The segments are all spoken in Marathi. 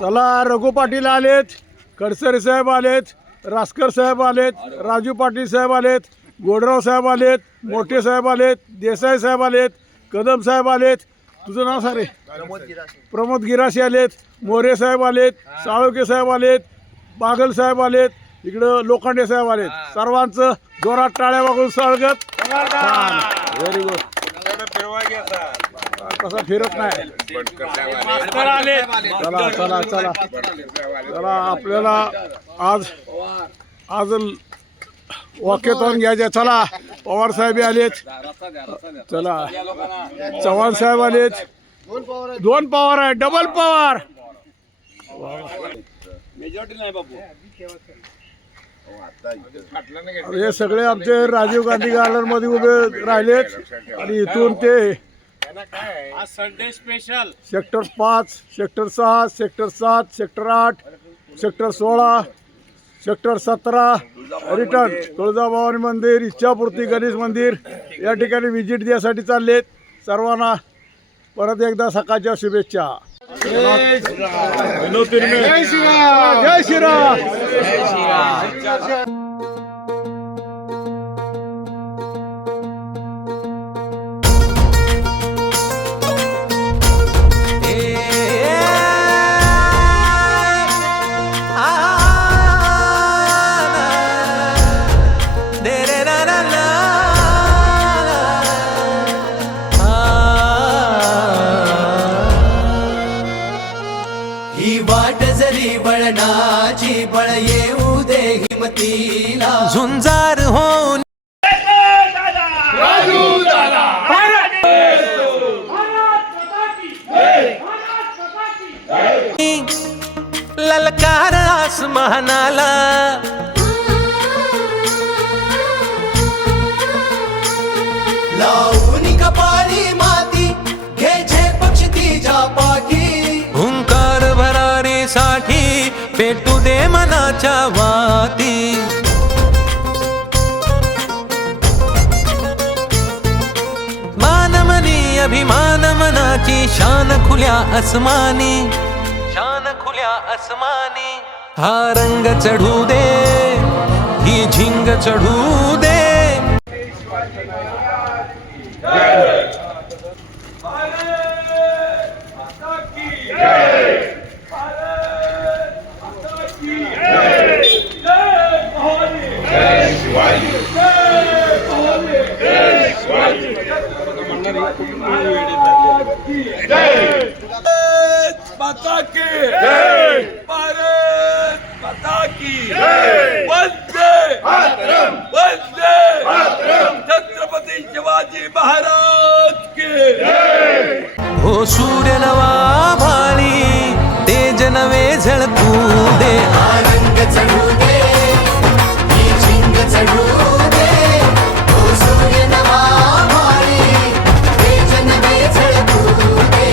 चला, रघु पाटील आलेत, कडसरे साहेब आलेत, रासकर साहेब आलेत, राजू पाटील साहेब आलेत, गोडराव साहेब आलेत, मोठे साहेब आलेत, देसाई साहेब आलेत, कदम साहेब आलेत. तुझं नाव सारे? प्रमोद गिराशी आलेत, मोरे साहेब आलेत, साळोके साहेब आलेत, बागल साहेब आलेत, इकडं लोखंडे साहेब आलेत. सर्वांचं जोरात टाळ्या वाजवून स्वागत. Very good. तसा फिरत नाही. चला चला चला चला, आपल्याला आज वाक्यतोन घ्यायचे. चला, पवार साहेब आलेत. चला, चव्हाण साहेब आलेत. दोन पवार आहे, डबल पवार. हे सगळे आमचे राजीव गांधी गार्डन मध्ये उभे राहिलेत. आणि इथून ते Sunday special sector 5, sector 6, sector 7, sector 8, sector 16, sector 17 return Tuljabhavani मंदिर, इच्छापूर्ती गणेश मंदिर या ठिकाणी व्हिजिट द्यासाठी चाललेत. सर्वांना परत एकदा सकाळच्या शुभेच्छा. जय श्रीराम. जय श्रीराम. ही वाट जरी बळणाची बळ येऊ दे हिमतीला झुंजार होऊन ललकार आसमानाला लावून कपाळी माती घ्यायचे पक्ष तिच्या पाठी हुंकार भरारीसाठी पेटू दे मनाच्या वाती मानमनी अभिमान मनाची शान खुल्या आसमानी हा रंग चढू दे ही झिंग चढू दे माता की जय. भारत माता की जय. वंदे मातरम. वंदे मातरम. छत्रपती शिवाजी महाराज की जय. हो सूर्य नवा भाळी तेज नवे झळकू दे हा रंग चढू दे ही झिंग चढू दे हो सूर्य नवा भाळी तेज नवे झळकू दे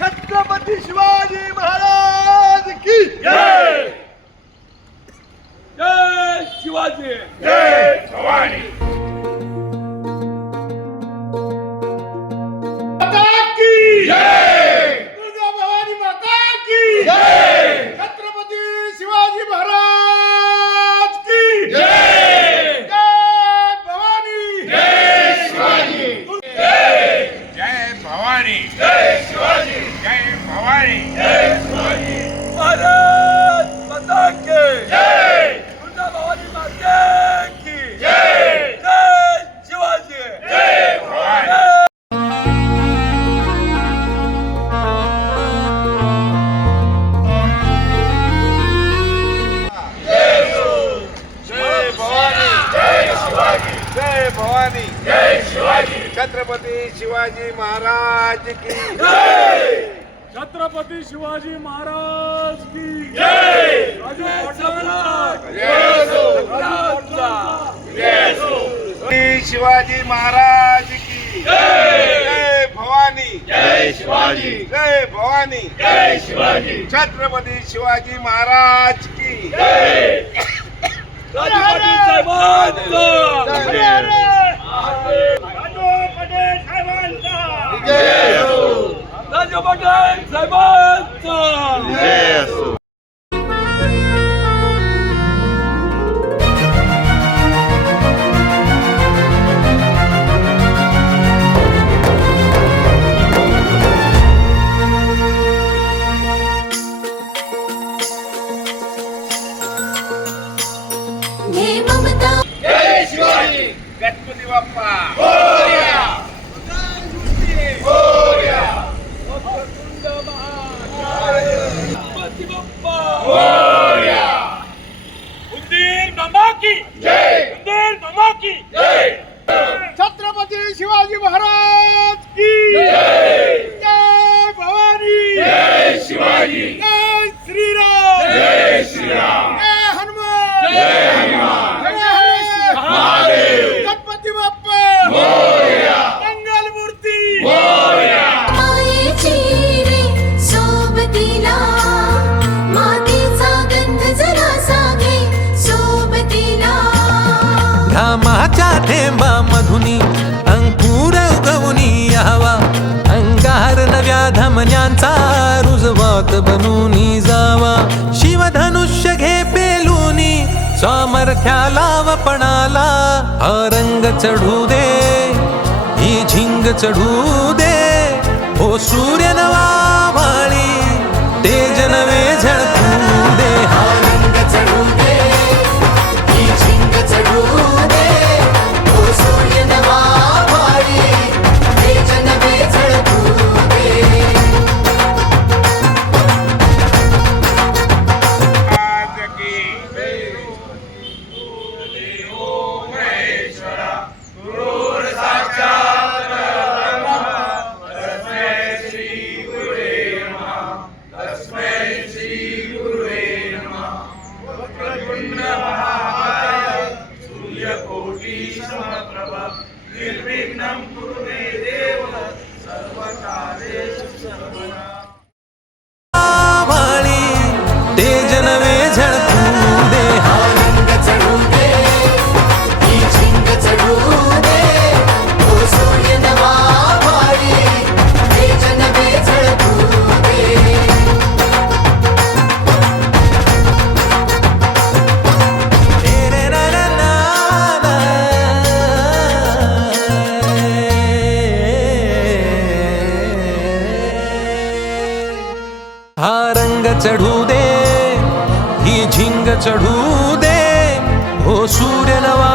छत्रपती शिवाजी महाराज की जय. जय शिवाजी. जय भवानी. माता की जय. तुळजा भवानी माता की जय. छत्रपती शिवाजी महाराज की जय. जय भवानी. जय शिवाजी. जय. जय भवानी. जय शिवाजी. जय भवानी. जय शिवाजी. भारत माता की जय. तुळजा भवानी माता की जय. जय शिवाजी. जय भवानी. जय भवानी. जय शिवाजी. जय भवानी. जय शिवाजी. छत्रपती शिवाजी महाराज की जय. छत्रपती शिवाजी महाराज की जय राजू पाटलांचा शिवाजी महाराज की जय भवानी जय शिवाजी जय भवानी जय शिवाजी छत्रपती शिवाजी महाराज की राजू पाटील साहेबांचा राजू पाटील साहेबांचा हे ममता जय शिवाजी गणपती बाप्पा छत्रपती शिवाजी महाराज की जय भवानी जय शिवाजी जय श्रीराम जय श्रीराम जय हनुमान जय हनुमान जय महादेव गणपती बाप्पा मोरया मंगल मूर्ती मोरया मायेची रे सोबतीला मातीचा गंध जरा सागे सोबतीला घामाच्या थेंबा मधुनी अंकुर उगवूनी यावा अंगार नव्या धमन्यांचा रुजवत बनूनी जावा शिवधनुष्य घे पेलूनी सामर्थ्याला वपणाला हा रंग चढू दे ही झिंग चढू दे हो सूर्य नवा भाळी तेज नवे झळकू दे हा रंग चढू दे ही झिंग चढू दे ओ सूर्य नवा भारी तेज नवे झळकू दे महाराज की भाळी तेज नवे झळकू दे हा रंग चढू दे ही झिंग चढू दे ओ सूर्य नवा भारी तेज नवे झळकू दे रे रा रा ना ना. हा रंग चढू दे ही झिंग चढू दे हो सूर्य नवा